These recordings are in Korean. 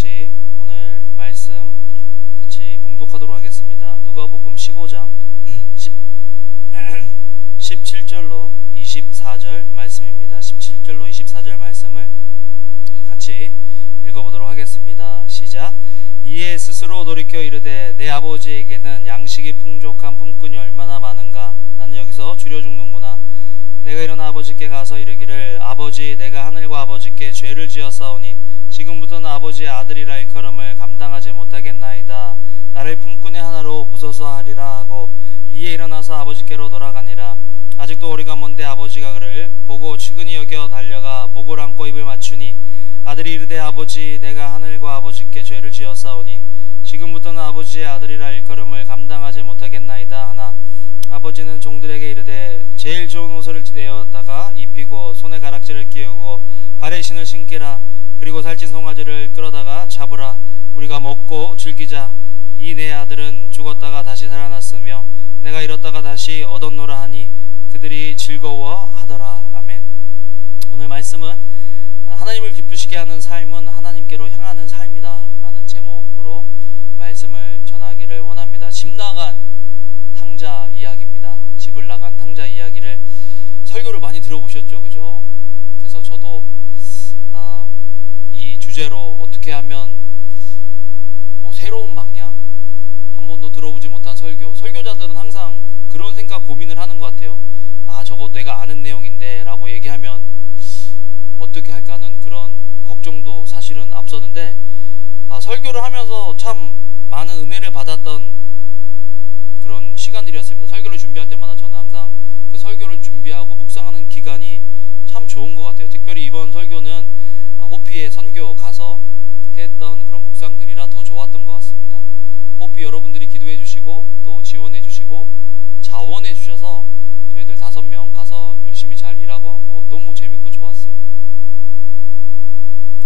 같이 오늘 말씀 같이 봉독하도록 하겠습니다. 누가복음 15장 17절로 24절 말씀입니다. 17절로 24절 말씀을 같이 읽어보도록 하겠습니다. 시작. 이에 스스로 돌이켜 이르되 내 아버지에게는 양식이 풍족한 품꾼이 얼마나 많은가. 나는 여기서 줄여 죽는구나. 내가 일어나 아버지께 가서 이르기를 아버지 내가 하늘과 아버지께 죄를 지었사오니 지금부터는 아버지의 아들이라 일컬음을 감당하지 못하겠나이다. 나를 품꾼의 하나로 부소서 하리라 하고 이에 일어나서 아버지께로 돌아가니라. 아직도 거리가 먼데 아버지가 그를 보고 측은히 여겨 달려가 목을 안고 입을 맞추니 아들이 이르되 아버지 내가 하늘과 아버지께 죄를 지었사오니 지금부터는 아버지의 아들이라 일컬음을 감당하지 못하겠나이다 하나 아버지는 종들에게 이르되 제일 좋은 옷을 내었다가 입히고 손에 가락지를 끼우고 발에 신을 신기라. 그리고 살찐 송아지를 끌어다가 잡으라. 우리가 먹고 즐기자. 이 내 아들은 죽었다가 다시 살아났으며 내가 잃었다가 다시 얻었노라 하니 그들이 즐거워하더라. 아멘. 오늘 말씀은 하나님을 기쁘시게 하는 삶은 하나님께로 향하는 삶이다 라는 제목으로 말씀을 전하기를 원합니다. 집 나간 탕자 이야기입니다. 집을 나간 탕자 이야기를 설교를 많이 들어보셨죠, 그죠? 그래서 저도 이 주제로 어떻게 하면 새로운 방향, 한 번도 들어보지 못한 설교자들은 항상 그런 생각 고민을 하는 것 같아요. 저거 내가 아는 내용인데 라고 얘기하면 어떻게 할까 하는 그런 걱정도 사실은 앞섰는데 설교를 하면서 참 많은 은혜를 받았던 그런 시간들이었습니다. 설교를 준비할 때마다 저는 항상 그 설교를 준비하고 묵상하는 기간이 참 좋은 것 같아요. 특별히 이번 설교는 호피에 선교 가서 했던 그런 묵상들이라 더 좋았던 것 같습니다. 호피 여러분들이 기도해 주시고 또 지원해 주시고 자원해 주셔서 저희들 5명 가서 열심히 잘 일하고 하고 너무 재밌고 좋았어요.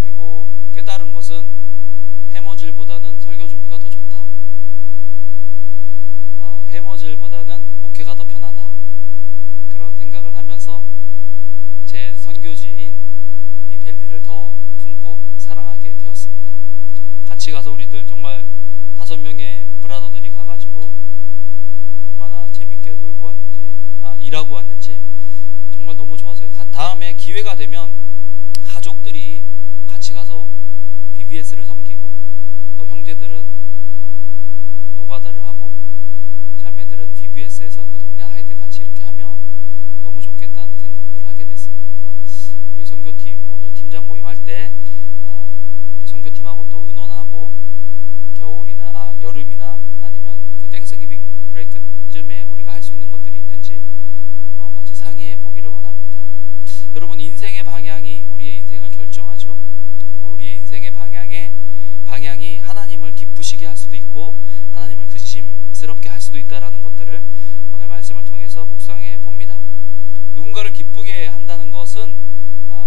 그리고 깨달은 것은 해머질보다는 설교 준비가 더 좋다. 해머질보다는 목회가 더 편하다. 그런 생각을 하면서 제 선교지인 이 벨리를 더 품고 사랑하게 되었습니다. 같이 가서 우리들 정말 5명의 브라더들이 가가지고 얼마나 재밌게 놀고 왔는지 일하고 왔는지 정말 너무 좋았어요. 다음에 기회가 되면 가족들이 같이 가서 BBS를 섬기고 또 형제들은 노가다를 하고 자매들은 BBS에서 그 동네 아이들 같이 이렇게 하면 너무 좋겠다는 생각들을 하게 됐습니다. 그래서 우리 선교팀 오늘 팀장 모임 할 때 우리 선교팀하고 또 의논하고 겨울이나 여름이나 아니면 그 땡스기빙 브레이크쯤에 우리가 할 수 있는 것들이 있는지 한번 같이 상의해 보기를 원합니다. 여러분, 인생의 방향이 우리의 인생을 결정하죠. 그리고 우리의 인생의 방향이 하나님을 기쁘시게 할 수도 있고 하나님을 근심스럽게 할 수도 있다라는 것들을 오늘 말씀을 통해서 묵상해 봅니다. 누군가를 기쁘게 한다는 것은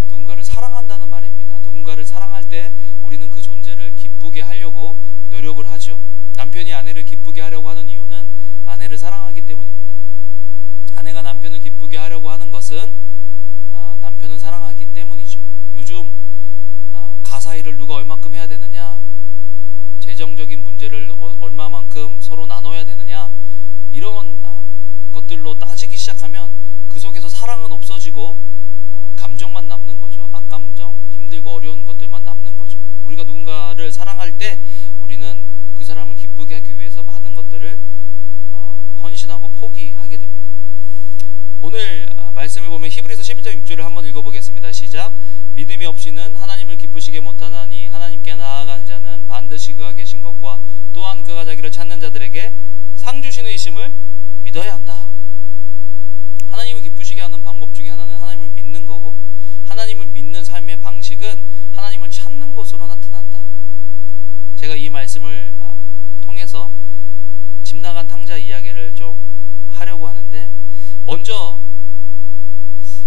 누군가를 사랑한다는 말입니다. 누군가를 사랑할 때 우리는 그 존재를 기쁘게 하려고 노력을 하죠. 남편이 아내를 기쁘게 하려고 하는 이유는 아내를 사랑하기 때문입니다. 아내가 남편을 기쁘게 하려고 하는 것은 남편을 사랑하기 때문이죠. 요즘 가사 일을 누가 얼마큼 해야 되느냐, 재정적인 문제를 얼마만큼 서로 나눠야 되느냐, 이런 것들로 따지기 시작하면 그 속에서 사랑은 없어지고 감정만 남는 거죠. 악감정, 힘들고 어려운 것들만 남는 거죠. 우리가 누군가를 사랑할 때 우리는 그 사람을 기쁘게 하기 위해서 많은 것들을 헌신하고 포기하게 됩니다. 오늘 말씀을 보면 히브리서 11장 6절을 한번 읽어보겠습니다. 시작. 믿음이 없이는 하나님을 기쁘시게 못하나니 하나님께 나아가는 자는 반드시 그가 계신 것과 또한 그가 자기를 찾는 자들에게 상 주시는 이심을 믿어야 한다. 하나님을 기쁘시게 하는 방법 중에 하나는 하나님을 믿는 거고, 하나님을 믿는 삶의 방식은 하나님을 찾는 것으로 나타난다. 제가 이 말씀을 통해서 집 나간 탕자 이야기를 좀 하려고 하는데, 먼저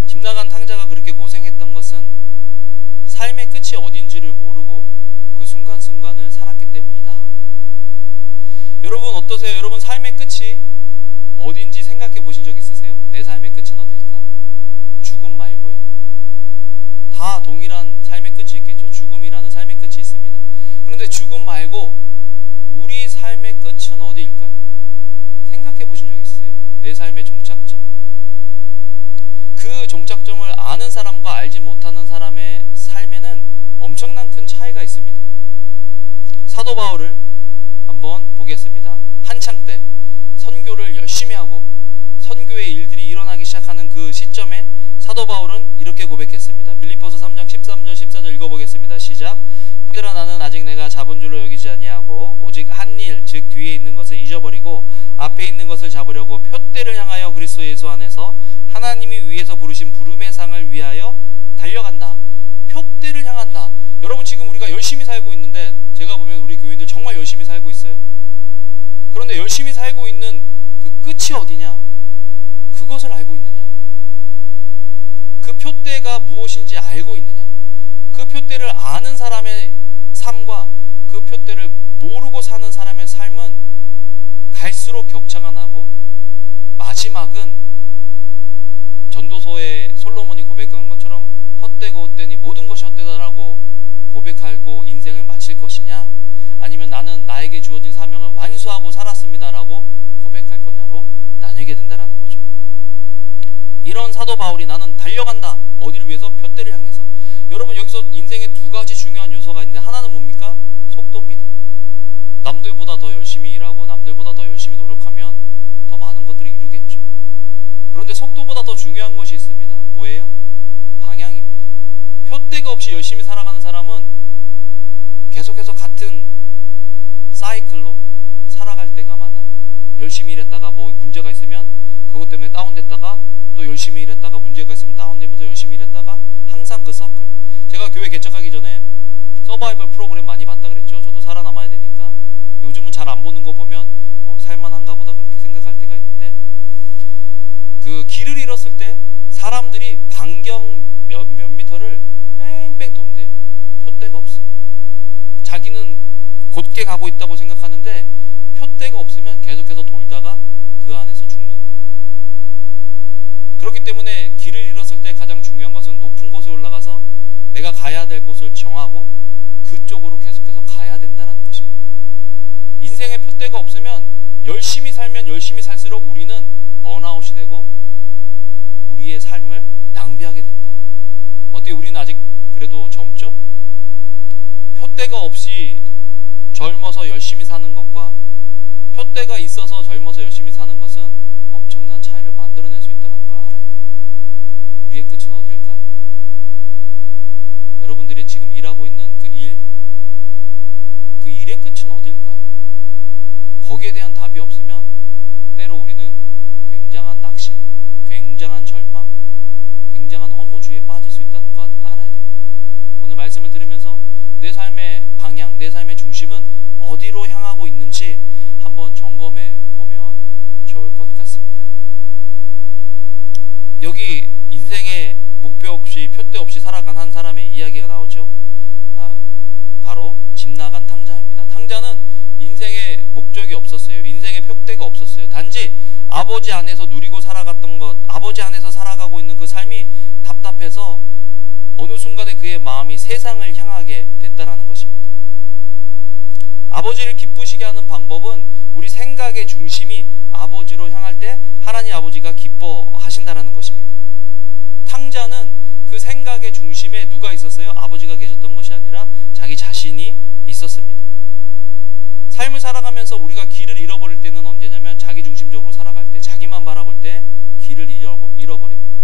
집 나간 탕자가 그렇게 고생했던 것은 삶의 끝이 어딘지를 모르고 그 순간순간을 살았기 때문이다. 여러분 어떠세요? 여러분 삶의 끝이 어딘지 생각해 보신 적 있으세요? 내 삶의 끝은 어딜까? 죽음 말고요. 다 동일한 삶의 끝이 있겠죠. 죽음이라는 삶의 끝이 있습니다. 그런데 죽음 말고 우리 삶의 끝은 어디일까요? 생각해 보신 적 있으세요? 내 삶의 종착점. 그 종착점을 아는 사람과 알지 못하는 사람의 삶에는 엄청난 큰 차이가 있습니다. 사도 바울을 한번 보겠습니다. 한창 때 선교를 열심히 하고 선교의 일들이 일어나기 시작하는 그 시점에 사도 바울은 이렇게 고백했습니다. 빌립보서 3장 13절 14절 읽어보겠습니다. 시작. 형들아, 나는 아직 내가 잡은 줄로 여기지 아니하고 오직 한 일, 즉 뒤에 있는 것을 잊어버리고 앞에 있는 것을 잡으려고 표대를 향하여 그리스도 예수 안에서 하나님이 위에서 부르신 부름의 상을 위하여 달려간다. 표대를 향한다. 여러분, 지금 우리가 열심히 살고 있는데 제가 보면 우리 교인들 정말 열심히 살고 있어요. 그런데 열심히 살고 있는 그 끝이 어디냐? 그것을 알고 있느냐? 그 표대가 무엇인지 알고 있느냐? 그 표대를 아는 사람의 삶과 그 표대를 모르고 사는 사람의 삶은 갈수록 격차가 나고 마지막은 전도서에 솔로몬이 고백한 것처럼 헛되고 헛되니 모든 것이 헛되다라고 고백하고 인생을 마칠 것이냐, 아니면 나는 나에게 주어진 사명을 완수하고 살았습니다라고 고백할 거냐로 나뉘게 된다라는 거죠. 이런 사도 바울이 나는 달려간다. 어디를 위해서? 표대를 향해서. 여러분, 여기서 인생에 두 가지 중요한 요소가 있는데 하나는 뭡니까? 속도입니다. 남들보다 더 열심히 일하고 남들보다 더 열심히 노력하면 더 많은 것들을 이루겠죠. 그런데 속도보다 더 중요한 것이 있습니다. 뭐예요? 방향입니다. 표대가 없이 열심히 살아가는 사람은 계속해서 같은 사이클로 살아갈 때가 많아요. 열심히 일했다가 뭐 문제가 있으면 그것 때문에 다운됐다가 또 열심히 일했다가 문제가 있으면 다운되면 또 열심히 일했다가 항상 그 서클. 제가 교회 개척하기 전에 서바이벌 프로그램 많이 봤다 그랬죠. 저도 살아남아야 되니까. 요즘은 잘 안 보는 거 보면 살만한가 보다 그렇게 생각할 때가 있는데, 그 길을 잃었을 때 사람들이 반경 몇 미터를 뺑뺑 돈대요. 표대가 없으면. 자기는 곧게 가고 있다고 생각하는데 표대가 없으면 계속해서 돌다가 그 안에서 죽는데요. 그렇기 때문에 길을 잃었을 때 가장 중요한 것은 높은 곳에 올라가서 내가 가야 될 곳을 정하고 그쪽으로 계속해서 가야 된다는 것입니다. 인생의 표대가 없으면 열심히 살면 열심히 살수록 우리는 번아웃이 되고 우리의 삶을 낭비하게 된다. 어때요? 우리는 아직 그래도 젊죠? 표대가 없이 젊어서 열심히 사는 것과 표대가 있어서 젊어서 열심히 사는 것은 엄청난 차이를 만들어낼 수 있다는 걸 알아야 돼요. 우리의 끝은 어디일까요? 여러분들이 지금 일하고 있는 그 일의 끝은 어디일까요? 거기에 대한 답이 없으면 때로 우리는 굉장한 낙심, 굉장한 절망, 굉장한 허무주의에 빠질 수 있다는 것 알아야 됩니다. 오늘 말씀을 들으면서 내 삶의 방향, 내 삶의 중심은 어디로 향하고 있는지 한번 점검해 보면 좋을 것 같습니다. 여기 인생의 목표 없이 표대 없이 살아간 한 사람의 이야기가 나오죠. 바로 집 나간 탕자입니다. 탕자는 인생의 목적이 없었어요. 인생의 표대가 없었어요. 단지 아버지 안에서 누리고 살아갔던 것, 아버지 안에서 살아가고 있는 그 삶이 답답해서 어느 순간에 그의 마음이 세상을 향하게 됐다라는 것입니다. 아버지를 기쁘시게 하는 방법은 우리 생각의 중심이 아버지로 향할 때 하나님 아버지가 기뻐하신다라는 것입니다. 탕자는 그 생각의 중심에 누가 있었어요? 아버지가 계셨던 것이 아니라 자기 자신이 있었습니다. 삶을 살아가면서 우리가 길을 잃어버릴 때는 언제냐면 자기 중심적으로 살아갈 때, 자기만 바라볼 때 길을 잃어버립니다.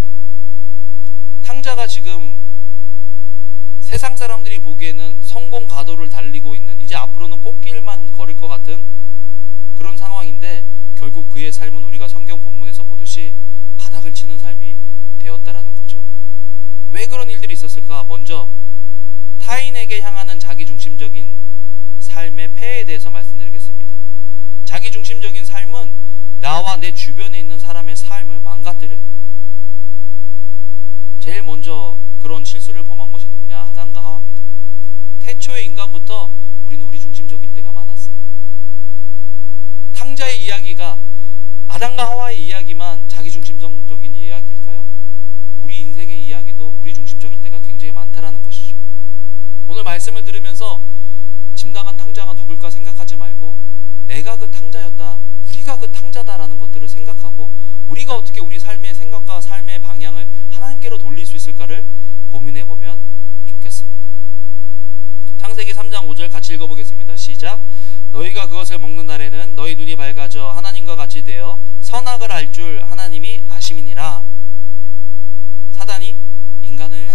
탕자가 지금 세상 사람들이 보기에는 성공 가도를 달리고 있는, 이제 앞으로는 꽃길만 걸을 것 같은 그런 상황인데 결국 그의 삶은 우리가 성경 본문에서 보듯이 바닥을 치는 삶이 되었다라는 거죠. 왜 그런 일들이 있었을까? 먼저 타인에게 향하는 자기중심적인 삶의 폐해에 대해서 말씀드리겠습니다. 자기중심적인 삶은 나와 내 주변에 있는 사람의 삶을 망가뜨려요. 제일 먼저 그런 실수를 범한 것이 누구냐? 아담과 하와입니다. 태초의 인간부터 우리는 우리 중심적일 때가 많았어요. 탕자의 이야기가 아담과 하와의 이야기만 자기중심적인 이야기일까요? 우리 인생의 이야기도 우리 중심적일 때가 굉장히 많다라는 것이죠. 오늘 말씀을 들으면서 집 나간 내가 그 탕자였다, 우리가 그 탕자다라는 것들을 생각하고 우리가 어떻게 우리 삶의 생각과 삶의 방향을 하나님께로 돌릴 수 있을까를 고민해 보면 좋겠습니다. 창세기 3장 5절 같이 읽어보겠습니다. 시작. 너희가 그것을 먹는 날에는 너희 눈이 밝아져 하나님과 같이 되어 선악을 알 줄 하나님이 아심이니라. 사단이 인간을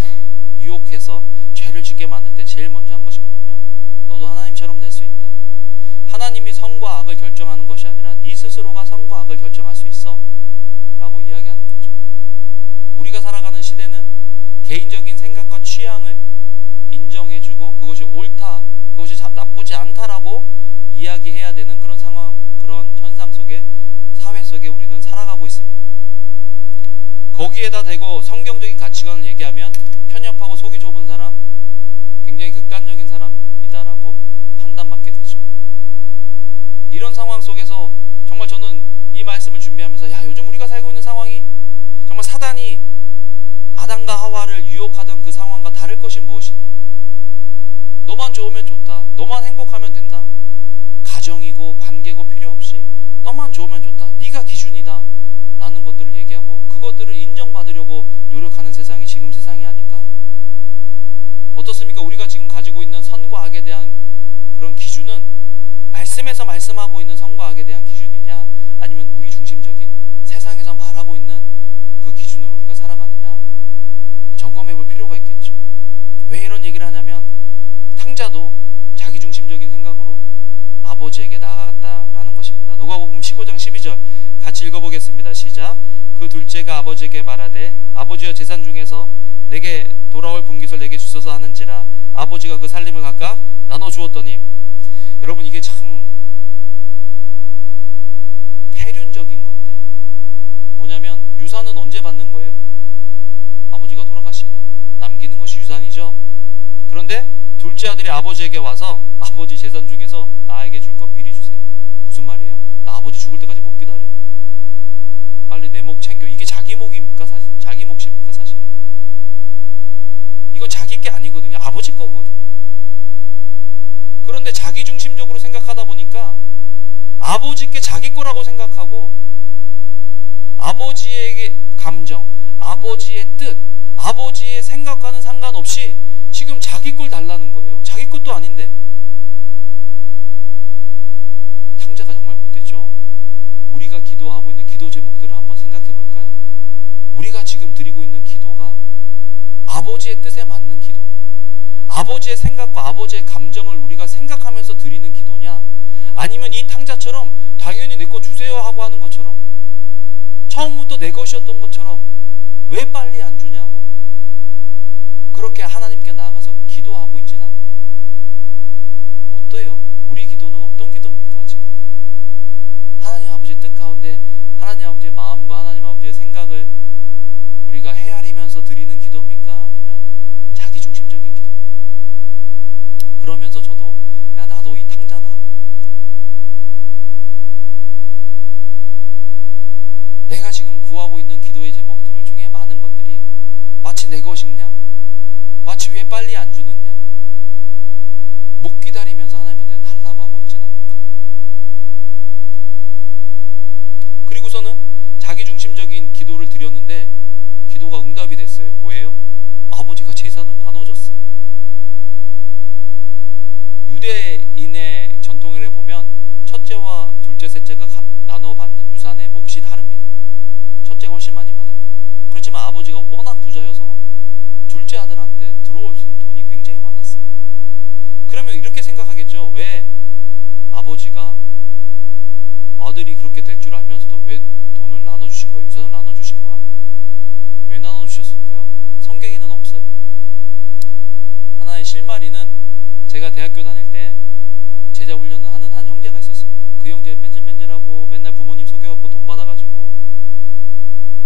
유혹해서 죄를 짓게 만들 때 제일 먼저 한 것이 뭐냐면 너도 하나님처럼 될 수 있다. 하나님이 선과 악을 결정하는 것이 아니라 네 스스로가 선과 악을 결정할 수 있어 라고 이야기하는 거죠. 우리가 살아가는 시대는 개인적인 생각과 취향을 인정해주고 그것이 옳다, 그것이 나쁘지 않다라고 이야기해야 되는 그런 상황, 그런 현상 속에, 사회 속에 우리는 살아가고 있습니다. 거기에다 대고 성경적인 가치관을 얘기하면 편협하고 속이 좁은 사람, 굉장히 극단적인 사람이다라고 판단받게 되죠. 이런 상황 속에서 정말 저는 이 말씀을 준비하면서 요즘 우리가 살고 있는 상황이 정말 사단이 아담과 하와를 유혹하던 그 상황과 다를 것이 무엇이냐. 너만 좋으면 좋다, 너만 행복하면 된다, 가정이고 관계고 필요 없이 너만 좋으면 좋다, 네가 기준이다 라는 것들을 얘기하고 그것들을 인정받으려고 노력하는 세상이 지금 세상이 아닌가. 어떻습니까? 우리가 지금 가지고 있는 선과 악에 대한 그런 기준은 말씀에서 말씀하고 있는 선과 악에 대한 기준이냐, 아니면 우리 중심적인 세상에서 말하고 있는 그 기준으로 우리가 살아가느냐 점검해 볼 필요가 있겠죠. 왜 이런 얘기를 하냐면 탕자도 자기중심적인 생각으로 아버지에게 나아갔다라는 것입니다. 누가복음 15장 12절 같이 읽어보겠습니다. 시작. 그 둘째가 아버지에게 말하되 아버지여 재산 중에서 내게 돌아올 분깃을 내게 주소서 하는지라. 아버지가 그 살림을 각각 나눠 주었더니. 여러분, 이게 참 폐륜적인 건데 뭐냐면 유산은 언제 받는 거예요? 아버지가 돌아가시면 남기는 것이 유산이죠. 그런데 둘째 아들이 아버지에게 와서 아버지 재산 중에서 나에게 줄 것 미리 주세요. 무슨 말이에요? 나 아버지 죽을 때까지 못 기다려. 빨리 내 목 챙겨. 이게 자기 목입니까? 자기 몫입니까? 사실은 이건 자기 게 아니거든요. 아버지 거거든요. 그런데 자기 중심적으로 생각하다 보니까 아버지께 자기 거라고 생각하고 아버지의 감정, 아버지의 뜻, 아버지의 생각과는 상관없이 지금 자기 걸 달라는 거예요. 자기 것도 아닌데. 탕자가 정말 못됐죠. 우리가 기도하고 있는 기도 제목들을 한번 생각해 볼까요? 우리가 지금 드리고 있는 기도가 아버지의 뜻에 맞는 기도냐, 아버지의 생각과 아버지의 감정을 우리가 생각하면서 드리는 기도냐, 아니면 이 탕자처럼 당연히 내 거 주세요 하고 하는 것처럼, 처음부터 내 것이었던 것처럼 왜 빨리 안 주냐고 그렇게 하나님께 나아가서 기도하고 있진 않느냐. 어때요? 우리 기도는 어떤 기도입니까? 지금 하나님 아버지의 뜻 가운데 하나님 아버지의 마음과 하나님 아버지의 생각을 우리가 헤아리면서 드리는 기도입니까? 아니면 자기중심적인 기도냐. 그러면서 저도 나도 이 탕자다, 내가 지금 구하고 있는 기도의 제목들 중에 많은 것들이 마치 내 것이냐, 마치 왜 빨리 안 주느냐, 못 기다리면서 하나님한테 달라고 하고 있지는 않은가. 그리고서는 자기중심적인 기도를 드렸는데 기도가 응답이 됐어요. 뭐예요? 아버지가 재산을 나눠줬어요. 유대인의 전통을 해보면 첫째와 둘째, 셋째가 나눠 받는 유산의 몫이 다릅니다. 첫째가 훨씬 많이 받아요. 그렇지만 아버지가 워낙 부자여서 둘째 아들한테 들어올 수 있는 돈이 굉장히 많았어요. 그러면 이렇게 생각하겠죠. 왜 아버지가 아들이 그렇게 될 줄 알면서도 왜 돈을 나눠주신 거야? 유산을 나눠주신 거야? 왜 나눠주셨을까요? 성경에는 없어요. 하나의 실마리는 제가 대학교 다닐 때 제자 훈련을 하는 한 형제가 있었습니다. 그 형제 뺀질뺀질하고 맨날 부모님 속여갖고 돈 받아가지고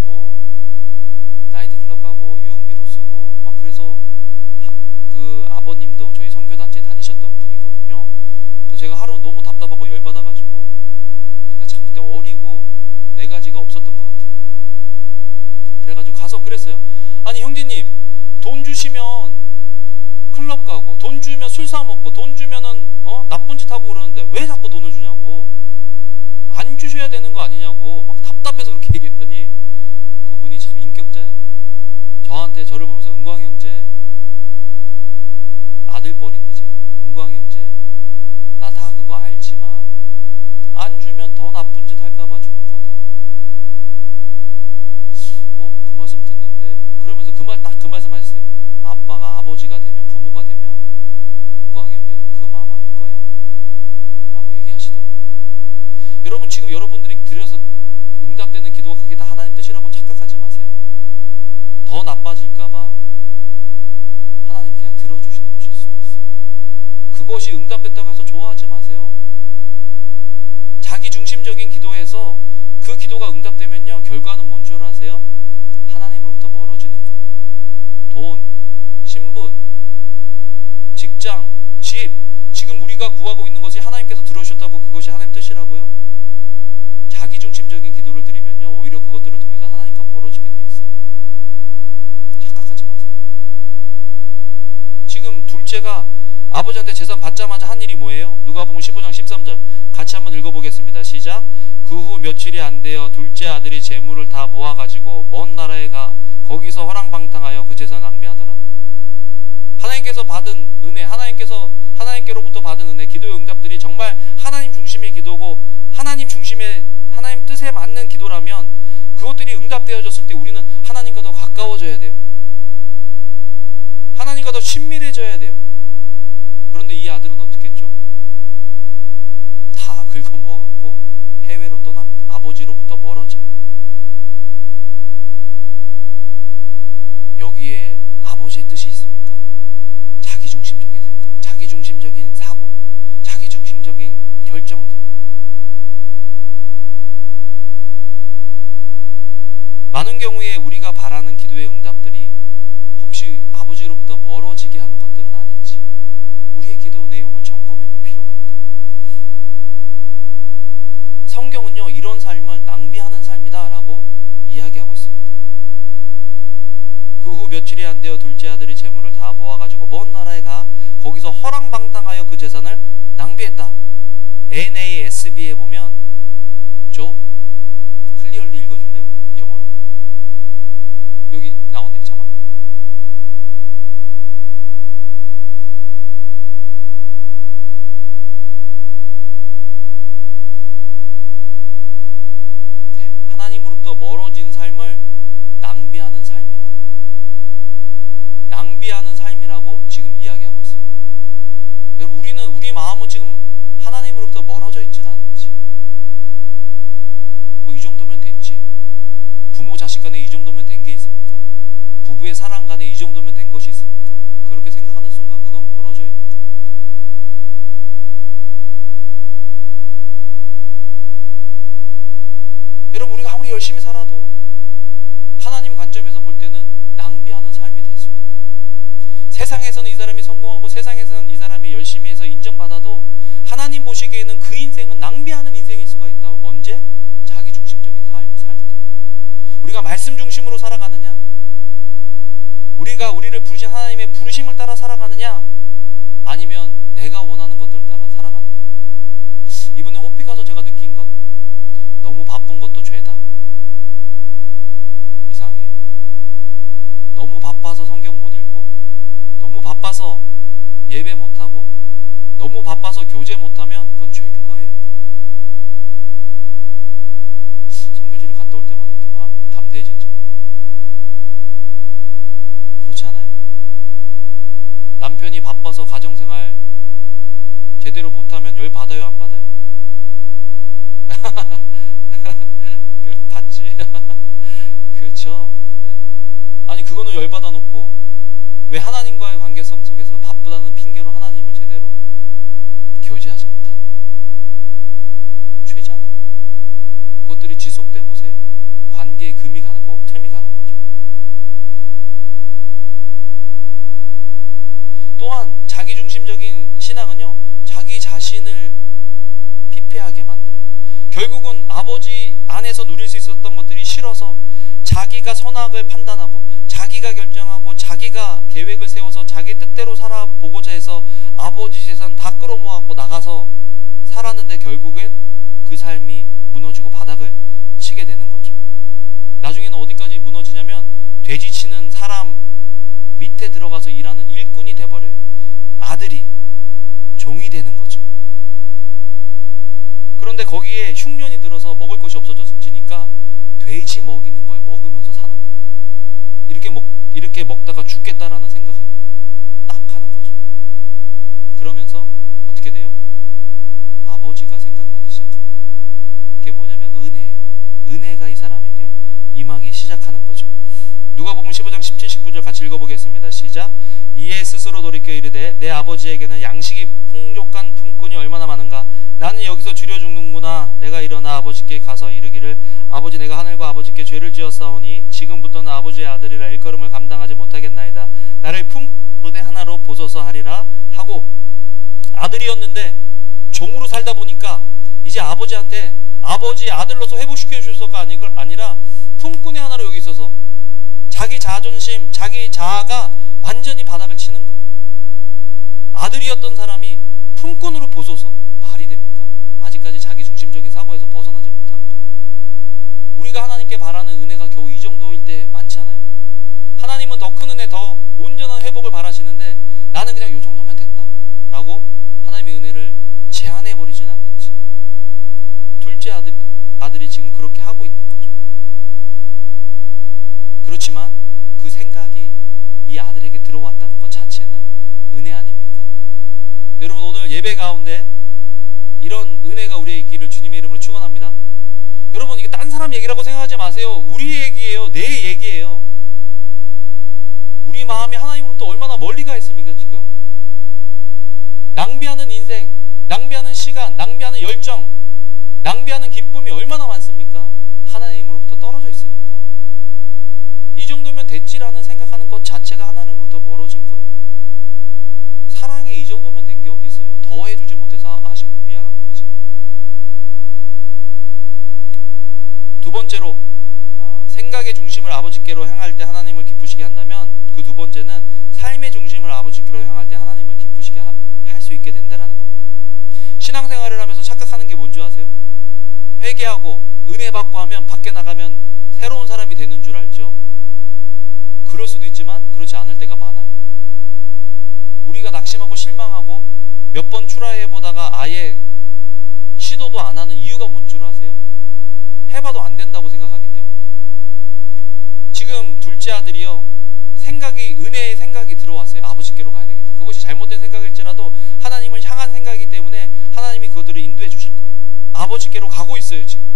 뭐 나이트클럽 가고 유흥비로 쓰고 막, 그래서 그 아버님도 저희 선교단체에 다니셨던 분이거든요. 그래서 제가 하루 너무 답답하고 열받아가지고 제가 참 그때 어리고 네 가지가 없었던 것 같아요. 그래가지고 가서 그랬어요. 아니 형제님, 돈 주시면 클럽 가고 돈 주면 술 사 먹고 돈 주면은 나쁜 짓 하고 그러는데 왜 자꾸 돈을 주냐고. 안 주셔야 되는 거 아니냐고 막 답답해서 그렇게 얘기했더니 그분이 참 인격자야. 저한테 저를 보면서 은광 형제, 아들뻘인데 제가 은광 형제 나 다 그거 알지만 안 주면 더 나쁜 짓 할까봐 주는 거다. 그 말씀 듣는데 그러면서 그 말씀 하셨어요. 아빠가 아버지가 되면 부모가 되면 은광 형제도 그 마음 알 거야 라고 얘기하시더라고요. 여러분 지금 여러분들이 드려서 응답되는 기도가 그게 다 하나님 뜻이라고 착각하지 마세요. 더 나빠질까봐 하나님 그냥 들어주시는 것일 수도 있어요. 그것이 응답됐다고 해서 좋아하지 마세요. 자기 중심적인 기도에서 그 기도가 응답되면요 결과는 뭔 줄 아세요? 하나님으로부터 멀어지는 거예요. 돈, 신분, 직장, 집, 지금 우리가 구하고 있는 것이 하나님께서 들어주셨다고 그것이 하나님 뜻이라고요? 자기 중심적인 기도를 드리면요 오히려 그것들을 통해서 하나님과 멀어지게 돼 있어요. 착각하지 마세요. 지금 둘째가 아버지한테 재산 받자마자 한 일이 뭐예요? 누가복음 15장 13절 같이 한번 읽어보겠습니다. 시작. 그 후 며칠이 안 되어 둘째 아들이 재물을 다 모아가지고 먼 나라에 가 거기서 허랑방탕하여 그 재산을 낭비하더라. 하나님께서 받은 은혜, 하나님께로부터 받은 은혜, 기도의 응답들이 정말 하나님 중심의 기도고 하나님 뜻에 맞는 기도라면 그것들이 응답되어졌을 때 우리는 하나님과 더 가까워져야 돼요. 하나님과 더 친밀해져야 돼요. 그런데 이 아들은 어떻게 했죠? 다 긁어모아갖고 해외로 떠납니다. 아버지로부터 멀어져요. 여기에 아버지의 뜻이 있습니까? 자기중심적인 생각, 자기중심적인 사고, 자기중심적인 결정들. 많은 경우에 우리가 바라는 기도의 응답들이 혹시 아버지로부터 멀어지게 하는 것들은 아닌지 우리의 기도 내용을 점검해 볼 필요가 있다. 성경은요 이런 삶을 낭비하는 삶이다 라고 이야기하고 있습니다. 그 후 며칠이 안 되어 둘째 아들이 재물을 다 모아가지고 먼 나라에 가 거기서 허랑방탕하여 그 재산을 낭비했다. NASB에 보면 클리얼리 읽어줄래요? 영어로? 여기 나오네 자막. 네, 하나님으로부터 멀어진 삶을 낭비하는 삶이라고 지금 이야기하고 있습니다. 여러분 우리 마음은 지금 하나님으로부터 멀어져 있지는 않은지 뭐 이 정도면 됐지. 부모 자식 간에 이 정도면 된 게 있습니까? 부부의 사랑 간에 이 정도면 된 것이 있습니까? 그렇게 생각하는 순간 그건 멀어져 있는 거예요. 여러분 우리가 아무리 열심히 살아도 하나님 관점에서 볼 때는 낭비하는 삶이 될 수 있다. 세상에서는 이 사람이 성공하고 세상에서는 이 사람이 열심히 해서 인정받아도 하나님 보시기에는 그 인생은 낭비하는 인생일 수가 있다. 언제? 자기중심적인 삶을 살 때. 우리가 말씀 중심으로 살아가느냐? 우리를 부르신 하나님의 부르심을 따라 살아가느냐? 아니면 내가 원하는 것들을 따라 살아가느냐? 이번에 호피 가서 제가 느낀 것, 너무 바쁜 것도 죄다. 이상해요? 너무 바빠서 성경 못 읽고, 너무 바빠서 예배 못하고, 너무 바빠서 교제 못하면 그건 죄인 거예요, 여러분. 선교지를 갔다 올 때마다 이렇게 마음이 담대해지는지 모르겠네요. 그렇지 않아요? 남편이 바빠서 가정생활 제대로 못하면 열 받아요, 안 받아요? 받지. 그렇죠? 네. 아니 그거는 열 받아놓고 왜 하나님과의 관계성 속에서는 바쁘다는 핑계로 하나님을 제대로 교제하지 못하느냐? 죄잖아요. 그것들이 지속돼 보세요. 관계에 금이 가고 틈이 가는 거죠. 또한 자기중심적인 신앙은요, 자기 자신을 피폐하게 만들어요. 결국은 아버지 안에서 누릴 수 있었던 것들이 싫어서 자기가 선악을 판단하고 자기가 결정하고 자기가 계획을 세워서 자기 뜻대로 살아보고자 해서 아버지 재산 다 끌어모아갖고 나가서 살았는데 결국엔 그 삶이 돼지 치는 사람 밑에 들어가서 일하는 일꾼이 돼버려요. 아들이 종이 되는 거죠. 그런데 거기에 흉년이 들어서 먹을 것이 없어지니까 돼지 먹이는 걸 먹으면서 사는 거예요. 이렇게 먹다가 죽겠다라는 생각을 딱 하는 거죠. 그러면서 어떻게 돼요? 아버지가 생각나기 시작합니다. 그게 뭐냐면 은혜예요. 은혜가 이 사람에게 임하기 시작하는 거죠. 누가복음 15장 17, 19절 같이 읽어보겠습니다. 시작. 이에 스스로 돌이켜 이르되 내 아버지에게는 양식이 풍족한 품꾼이 얼마나 많은가. 나는 여기서 줄여 죽는구나. 내가 일어나 아버지께 가서 이르기를 아버지, 내가 하늘과 아버지께 죄를 지었사오니 지금부터는 아버지의 아들이라 일걸음을 감당하지 못하겠나이다. 나를 품꾼의 하나로 보소서 하리라 하고, 아들이었는데 종으로 살다 보니까 이제 아버지한테 아버지의 아들로서 회복시켜 주소서가 아니라 품꾼의 하나로 여기 있어서 자기 자존심, 자기 자아가 완전히 바닥을 치는 거예요. 아들이었던 사람이 품꾼으로 보소서. 말이 됩니까? 아직까지 자기 중심적인 사고에서 벗어나지 못한 거예요. 우리가 하나님께 바라는 은혜가 겨우 이 정도일 때 많지 않아요? 하나님은 더 큰 은혜, 더 온전한 회복을 바라시는데 나는 그냥 요 정도면 됐다 라고 하나님의 은혜를 제한해버리진 않는지. 둘째 아들이 지금 그렇게 하고 있는 거죠. 그렇지만 그 생각이 이 아들에게 들어왔다는 것 자체는 은혜 아닙니까? 여러분, 오늘 예배 가운데 이런 은혜가 우리의 있기를 주님의 이름으로 축원합니다. 여러분, 이게 딴 사람 얘기라고 생각하지 마세요. 우리 얘기예요. 내 얘기예요. 우리 마음이 하나님으로부터 얼마나 멀리 가 있습니까? 지금 낭비하는 인생, 낭비하는 시간, 낭비하는 열정, 낭비하는 기쁨이 얼마나 많습니까? 하나님으로부터 떨어져 있으니까. 이 정도면 됐지라는 생각하는 것 자체가 하나님으로부터 멀어진 거예요. 사랑에 이 정도면 된 게 어디 있어요? 더 해주지 못해서 아쉽고 미안한 거지. 두 번째로, 생각의 중심을 아버지께로 향할 때 하나님을 기쁘시게 한다면, 그 두 번째는 삶의 중심을 아버지께로 향할 때 하나님을 기쁘시게 할 수 있게 된다라는 겁니다. 신앙생활을 하면서 착각하는 게 뭔지 아세요? 회개하고 은혜 받고 하면 밖에 나가면 새로운 사람이 되는 줄 알죠? 그럴 수도 있지만 그렇지 않을 때가 많아요. 우리가 낙심하고 실망하고 몇 번 트라이 해보다가 아예 시도도 안 하는 이유가 뭔 줄 아세요? 해봐도 안 된다고 생각하기 때문이에요. 지금 둘째 아들이요, 은혜의 생각이 들어왔어요. 아버지께로 가야 되겠다. 그것이 잘못된 생각일지라도 하나님을 향한 생각이기 때문에 하나님이 그것들을 인도해 주실 거예요. 아버지께로 가고 있어요 지금.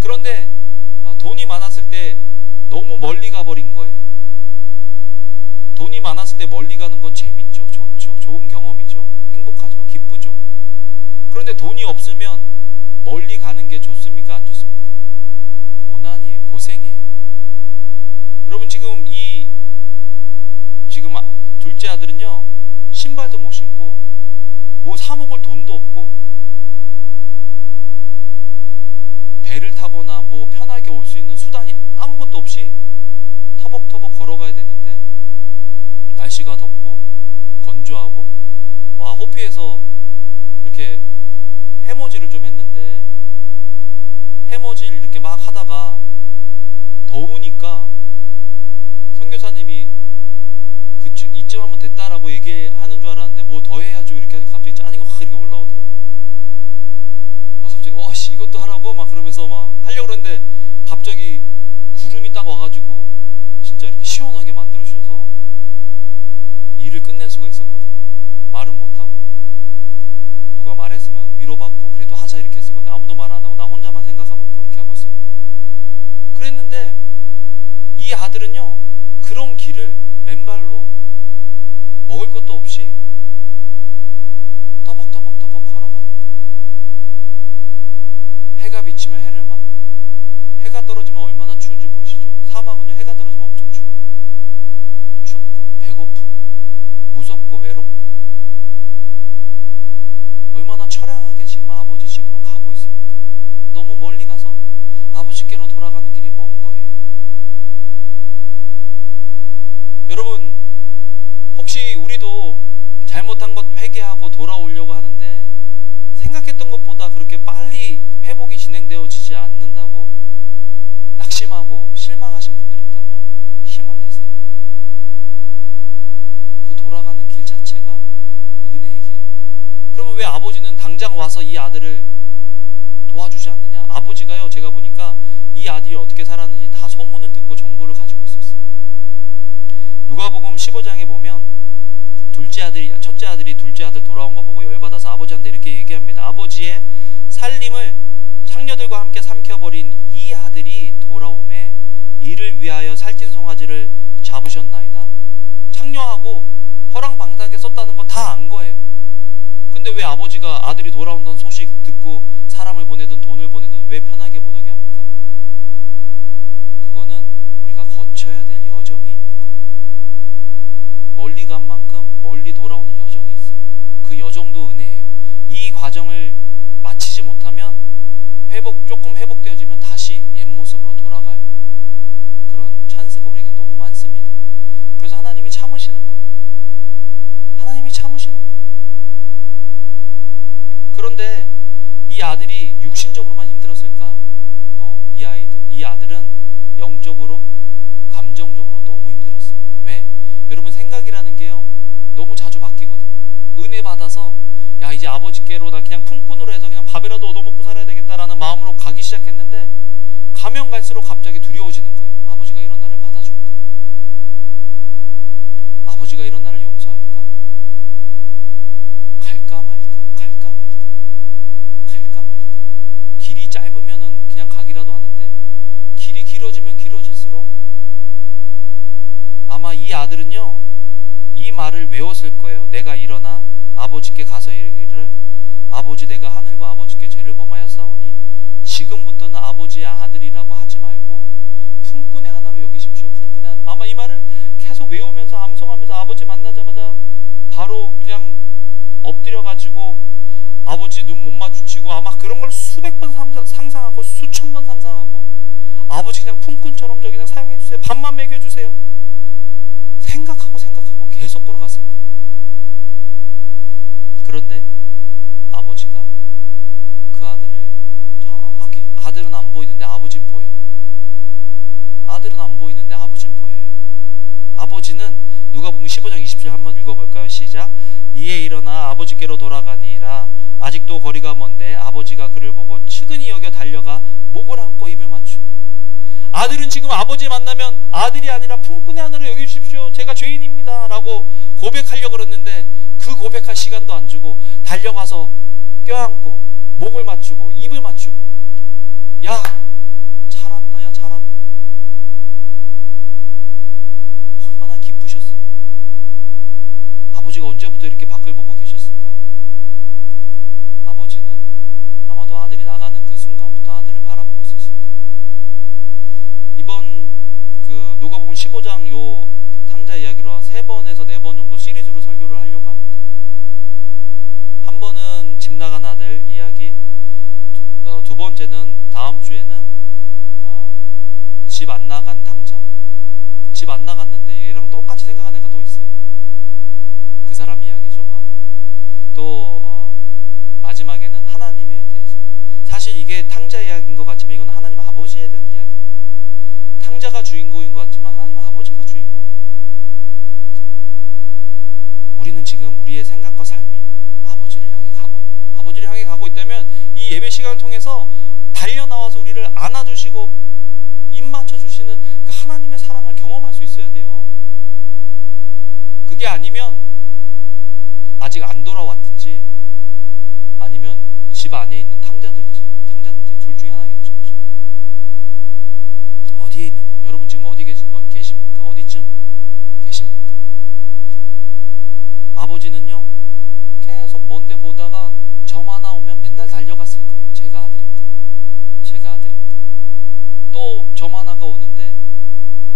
그런데 돈이 많았을 때 너무 멀리 가버린 거예요. 돈이 많았을 때 멀리 가는 건 재밌죠. 좋죠. 좋은 경험이죠. 행복하죠. 기쁘죠. 그런데 돈이 없으면 멀리 가는 게 좋습니까? 안 좋습니까? 고난이에요. 고생이에요. 여러분, 지금 둘째 아들은요, 신발도 못 신고 뭐 사 먹을 돈도 없고 배를 타거나 뭐 편하게 올 수 있는 수단이 아무것도 없이 터벅터벅 걸어가야 되는데, 날씨가 덥고 건조하고, 와, 호피에서 이렇게 해머지를 좀 했는데, 해머지를 이렇게 막 하다가 더우니까 선교사님이 이쯤 하면 됐다라고 얘기하는 줄 알았는데 뭐 더 해야죠 이렇게 하니까 갑자기 짜증이 확 이렇게 올라오더라고요. 갑자기 이것도 하라고 막 그러면서 막 하려고 그러는데 갑자기 구름이 딱 와가지고 진짜 이렇게 시원하게 만들어 주셔서 일을 끝낼 수가 있었거든요. 말은 못하고 누가 말했으면 위로받고 그래도 하자 이렇게 했을 건데 아무도 말 안 하고 나 혼자만 생각하고 있고 이렇게 하고 있었는데, 그랬는데 이 아들은요, 그런 길을 맨발로 먹을 것도 없이 떠벅떠벅 걸어가는 거예요. 해가 비치면 해를 맞고, 해가 떨어지면 얼마나 추운지 모르시죠? 사막은요, 해가 떨어지면 엄청 추워요. 춥고 배고프고 무섭고 외롭고, 얼마나 처량하게 지금 아버지 집으로 가고 있습니까? 너무 멀리 가서 아버지께로 돌아가는 길이 먼 거예요. 여러분, 혹시 우리도 잘못한 것 회개하고 돌아오려고 하는데 생각했던 것보다 그렇게 빨리 회복이 진행되어지지 않는다고 낙심하고 실망하신 분들이 있다면 힘을 내세요. 그 돌아가는 길 자체가 은혜의 길입니다. 그러면 왜 아버지는 당장 와서 이 아들을 도와주지 않느냐? 아버지가요, 제가 보니까 이 아들이 어떻게 살았는지 다 소문을 듣고 정보를 가지고 있었어요. 누가복음 15장에 보면 첫째 아들이 둘째 아들 돌아온 거 보고 열받아서 아버지한테 이렇게 얘기합니다. 아버지의 살림을 창녀들과 함께 삼켜버린 이 아들이 돌아오매 이를 위하여 살찐 송아지를 잡으셨나이다. 창녀하고 허랑방탕하게 썼다는 거 다 안 거예요. 근데 왜 아버지가 아들이 돌아온다는 소식 듣고 사람을 보내든 돈을 보내든 왜 편하게 못 오게 합니까? 그거는 우리가 거쳐야 될 여정이 있는 거예요. 멀리 간 만큼 멀리 돌아오는 여정이 있어요. 그 여정도 은혜예요. 이 과정을 마치지 못하면 조금 회복되어지면 다시 옛 모습으로 돌아갈 그런 찬스가 우리에겐 너무 많습니다. 그래서 하나님이 참으시는 거예요. 하나님이 참으시는 거예요. 그런데 이 아들이 육신적으로만 힘들었을까? 이 아들은 영적으로, 감정적으로 너무 힘들었습니다. 왜? 여러분, 생각이라는 게요, 너무 자주 바뀌거든요. 은혜 받아서 야, 이제 아버지께로 나 그냥 품꾼으로 해서 그냥 밥이라도 얻어먹고 살아야 되겠다라는 마음으로 가기 시작했는데 가면 갈수록 갑자기 두려워지는 거예요. 아버지가 이런 나를 받아줄까? 아버지가 이런 나를 용서할까? 갈까 말까? 갈까 말까? 갈까 말까? 길이 짧으면은 그냥 가기라도 하는데 길이 길어지면 길어질수록 아마 이 아들은요, 이 말을 외웠을 거예요. 내가 일어나 아버지께 가서 이르기를 아버지, 내가 하늘과 아버지께 죄를 범하였사오니 지금부터는 아버지의 아들이라고 하지 말고 품꾼의 하나로 여기십시오. 품꾼의 하나. 아마 이 말을 계속 외우면서 암송하면서 아버지 만나자마자 바로 그냥 엎드려가지고 아버지 눈 못 마주치고 아마 그런 걸 수백 번 상상하고 수천 번 상상하고 아버지 그냥 품꾼처럼 저 그냥 사용해 주세요. 밥만 먹여주세요. 생각하고 계속 걸어갔을 거예요. 그런데 아버지가 그 아들을 저기, 아들은 안 보이는데 아버지는 보여. 아들은 안 보이는데 아버지는 보여요. 아버지는 누가복음 15장 20절 한번 읽어볼까요? 시작. 이에 일어나 아버지께로 돌아가니라. 아직도 거리가 먼데 아버지가 그를 보고 측은히 여겨 달려가 목을 안고 입을 맞추니. 아들은 지금 아버지 만나면 아들이 아니라 품꾼의 하나로 여겨주십시오. 제가 죄인입니다 라고 고백하려고 그랬는데 그 고백할 시간도 안 주고 달려가서 껴안고 목을 맞추고 입을 맞추고, 야, 잘 왔다, 야, 잘 왔다. 얼마나 기쁘셨으면. 아버지가 언제부터 이렇게 밖을 보고 계셨을까요? 아버지는 아마도 아들이 나가는 그 순간부터 아들을 바라보고 있었을 거예요. 이번 그 누가복음 15장 요 탕자 이야기로 한 3번에서 4번 정도 시리즈로 설교를 하려고 합니다. 한 번은 집 나간 아들 이야기, 두 번째는 다음 주에는 집 안 나간 탕자. 집 안 나갔는데 얘랑 똑같이 생각하는 애가 또 있어요. 그 사람 이야기 좀 하고, 또 마지막에는 하나님에 대해서. 사실 이게 탕자 이야기인 것 같지만 이건 하나님 아버지에 대한 이야기입니다. 탕자가 주인공인 것 같지만 하나님 아버지가 주인공이에요. 우리는 지금 우리의 생각과 삶이 아버지를 향해 가고 있느냐? 아버지를 향해 가고 있다면 이 예배 시간을 통해서 달려나와서 우리를 안아주시고 입 맞춰주시는 그 하나님의 사랑을 경험할 수 있어야 돼요. 그게 아니면 아직 안 돌아왔든지 아니면 집 안에 있는 탕자든지 둘 중에 하나겠죠. 어디에 있느냐? 여러분 지금 어디 계십니까? 어디쯤 계십니까? 아버지는요, 계속 먼데 보다가 점 하나 오면 맨날 달려갔을 거예요. 제가 아들인가? 또 점 하나가 오는데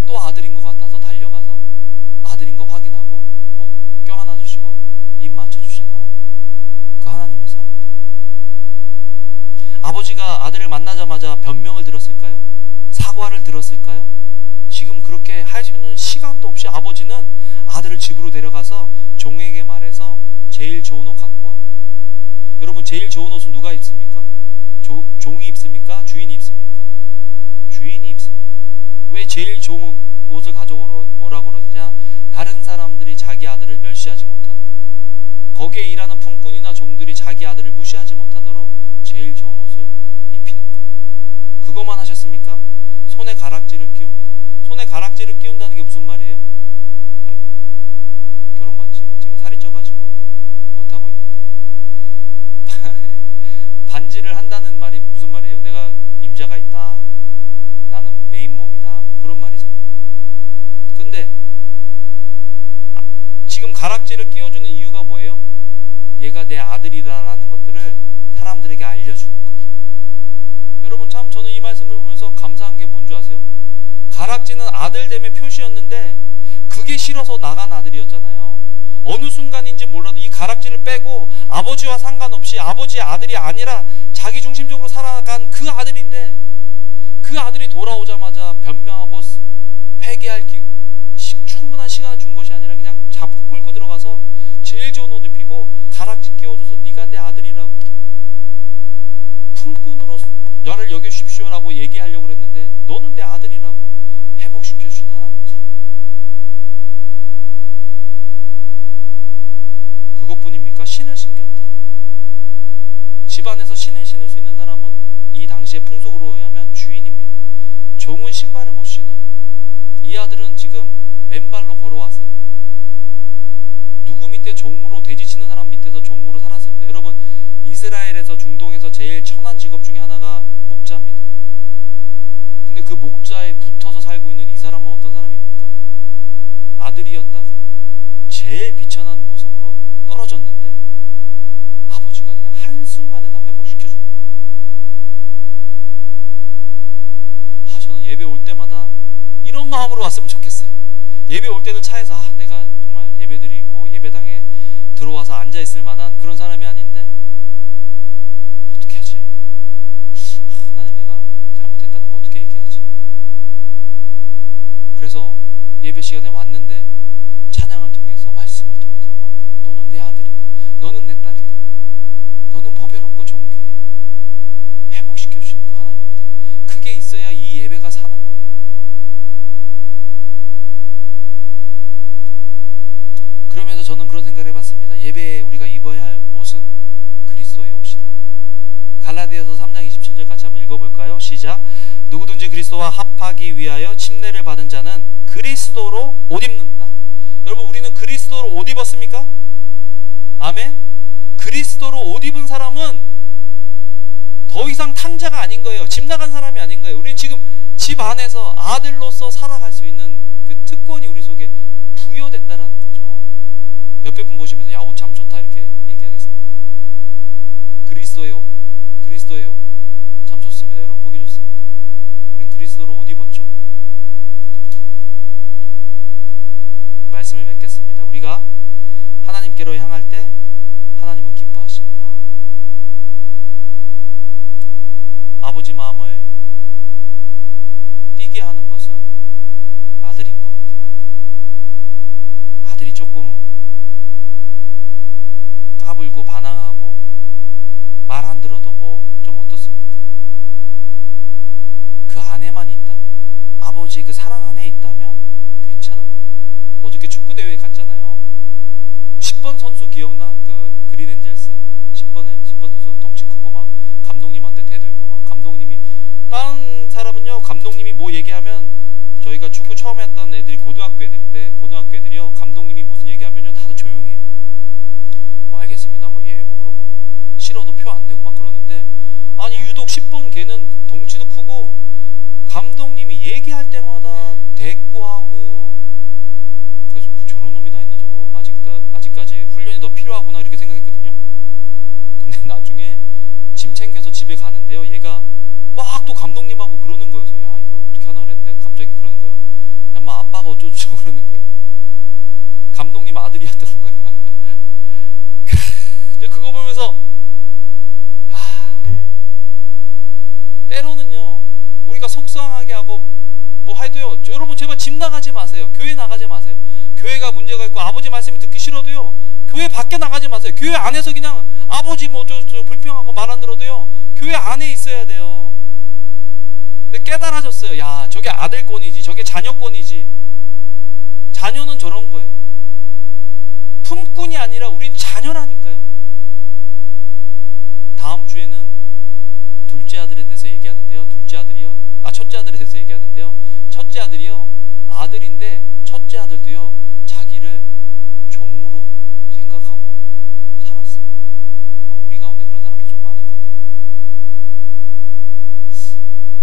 또 아들인 것 같아서 달려가서 아들인 거 확인하고 목 껴안아 주시고 입 맞춰 주신 하나님, 그 하나님의 사랑. 아버지가 아들을 만나자마자 변명을 들었을까요? 사과를 들었을까요? 지금 그렇게 할 수 있는 시간도 없이 아버지는 아들을 집으로 데려가서 종에게 말해서 제일 좋은 옷 갖고 와. 여러분, 제일 좋은 옷은 누가 입습니까? 종이 입습니까? 주인이 입습니까? 주인이 입습니다. 왜 제일 좋은 옷을 가져오라고 그러느냐? 다른 사람들이 자기 아들을 멸시하지 못하도록, 거기에 일하는 품꾼이나 종들이 자기 아들을 무시하지 못하도록 제일 좋은 옷을 입히는 거예요. 그것만 하셨습니까? 손에 가락지를 끼웁니다. 손에 가락지를 끼운다는 게 무슨 말이에요? 아이고, 결혼 반지가 제가 살이 쪄가지고 이걸 못하고 있는데 반지를 한다는 말이 무슨 말이에요? 내가 임자가 있다, 나는 메인 몸이다, 뭐 그런 말이잖아요. 근데 지금 가락지를 끼워주는 이유가 뭐예요? 얘가 내 아들이라는 것들을 사람들에게 알려주는 것. 여러분, 참 저는 이 말씀을 보면서 감사한 게 뭔지 아세요? 가락지는 아들됨의 표시였는데 그게 싫어서 나간 아들이었잖아요. 어느 순간인지 몰라도 이 가락지를 빼고 아버지와 상관없이 아버지의 아들이 아니라 자기 중심적으로 살아간 그 아들인데, 그 아들이 돌아오자마자 변명하고 회개할 충분한 시간을 준 것이 아니라 그냥 잡고 끌고 들어가서 제일 좋은 옷 입히고 가락지 끼워줘서 네가 내 아들이라고, 품꾼으로 나를 여겨주십시오라고 얘기하려고 그랬는데 너는 내 아들이라고 회복시켜주신 하나님의 사랑. 그것뿐입니까? 신을 신겼다. 집안에서 신을 신을 수 있는 사람은 이 당시의 풍속으로 의하면 주인입니다. 종은 신발을 못 신어요. 이 아들은 지금 맨발로 걸어왔어요. 누구 밑에 종으로, 돼지 치는 사람 밑에서 종으로 살았습니다. 여러분, 이스라엘에서, 중동에서 제일 천한 직업 중에 하나가 목자입니다. 근데 그 목자에 붙어서 살고 있는 이 사람은 어떤 사람입니까? 아들이었다가 제일 비천한 모습으로 떨어졌는데 아버지가 그냥 한순간에 다 회복시켜주는 거예요. 저는 예배 올 때마다 이런 마음으로 왔으면 좋겠어요. 예배 올 때는 차에서 내가 정말 예배 드리고 예배당에 들어와서 앉아있을 만한 그런 사람이 아닌데 어떻게 하지? 하나님, 내가 잘못했다는 거 어떻게 얘기하지? 그래서 예배 시간에 왔는데 찬양을 통해서, 말씀을 통해서 막 그냥 너는 내 아들이다, 너는 내 딸이다, 너는 보배롭고 존귀해, 회복시켜주시는 그 하나님의 은혜, 그게 있어야 이 예배가 사는 거예요. 여러분, 그러면서 저는 그런 생각을 해봤습니다. 예배에 우리가 입어야 할 옷은 그리스도의 옷이다. 갈라디아서 3장 27절 같이 한번 읽어볼까요? 시작. 누구든지 그리스도와 합하기 위하여 침례를 받은 자는 그리스도로 옷 입는다. 여러분, 우리는 그리스도로 옷 입었습니까? 아멘. 그리스도로 옷 입은 사람은 더 이상 탕자가 아닌 거예요. 집 나간 사람이 아닌 거예요. 우리는 지금 집 안에서 아들로서 살아갈 수 있는 그 특권이 우리 속에 부여됐다라는 거죠. 옆에 분 보시면서 야, 옷 참 좋다 이렇게 얘기하겠습니다. 그리스도의 옷, 그리스도의 옷 참 좋습니다. 여러분, 보기 좋습니다. 우린 그리스도로 옷 입었죠. 말씀을 맺겠습니다. 우리가 하나님께로 향할 때 하나님은 기뻐하신다. 아버지 마음을 뛰게 하는 것은 아들인 것 같아요. 아들이 조금 까불고 반항하고 말 안 들어도 뭐 좀 어떻습니까? 그 안에만 있다면, 아버지의 그 사랑 안에 있다면 괜찮은 거예요. 어저께 축구 대회에 갔잖아요. 10번 선수 기억나? 그 그린 엔젤스 10번 선수 덩치 크고 막 감독님한테 대들고, 막 감독님이, 다른 사람은요, 감독님이 뭐 얘기하면, 저희가 축구 처음 했던 애들이 고등학교 애들인데, 고등학교 애들이요, 감독님이 무슨 얘기하면요 다들 조용해요. 뭐 알겠습니다, 뭐 예, 뭐 그러고, 뭐 싫어도 표 안 내고 막 그러는데, 아니 유독 10번 걔는 덩치도 크고 감독님이 얘기할 때마다 대꾸하고, 그래서 뭐 저런 놈이 다 있나 저거, 아직까지 훈련이 더 필요하구나 이렇게 생각했거든요. 근데 나중에 짐 챙겨서 집에 가는데요, 얘가 막 또 감독님하고 그러는 거여서 야, 이거 어떻게 하나 그랬는데 갑자기 그러는 거야. 야, 마 아빠가 어쩌고저쩌고 그러는 거예요. 감독님 아들이었던 거야. 그거 보면서 때로는요, 우리가 속상하게 하고 뭐 해도요, 여러분 제발 집 나가지 마세요. 교회 나가지 마세요. 교회가 문제가 있고 아버지 말씀이 듣기 싫어도요, 교회 밖에 나가지 마세요. 교회 안에서 그냥 아버지 뭐 저 불평하고 말 안 들어도요, 교회 안에 있어야 돼요. 근데 깨달아졌어요. 야, 저게 아들권이지, 저게 자녀권이지. 자녀는 저런 거예요. 품꾼이 아니라 우린 자녀라니까요. 다음 주에는 둘째 아들에 대해서 얘기하는데요. 첫째 아들에 대해서 얘기하는데요. 첫째 아들이요, 아들인데 첫째 아들도요, 자기를 종으로 생각하고 살았어요. 아마 우리 가운데 그런 사람도 좀 많을 건데.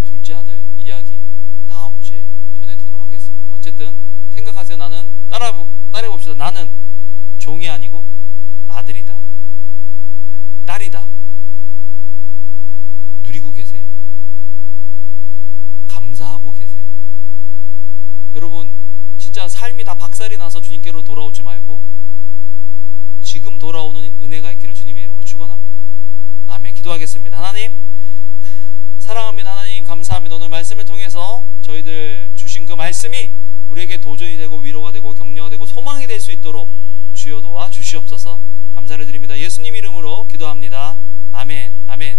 둘째 아들 이야기 다음 주에 전해드리도록 하겠습니다. 어쨌든 생각하세요. 나는 따라해봅시다. 나는 종이 아니고 아들이다, 딸이다. 누리고 계세요? 감사하고 계세요? 여러분, 진짜 삶이 다 박살이 나서 주님께로 돌아오지 말고 지금 돌아오는 은혜가 있기를 주님의 이름으로 축원합니다. 아멘. 기도하겠습니다. 하나님 사랑합니다. 하나님 감사합니다. 오늘 말씀을 통해서 저희들 주신 그 말씀이 우리에게 도전이 되고 위로가 되고 격려가 되고 소망이 될 수 있도록 주여 도와 주시옵소서. 감사를 드립니다. 예수님 이름으로 기도합니다. 아멘. 아멘.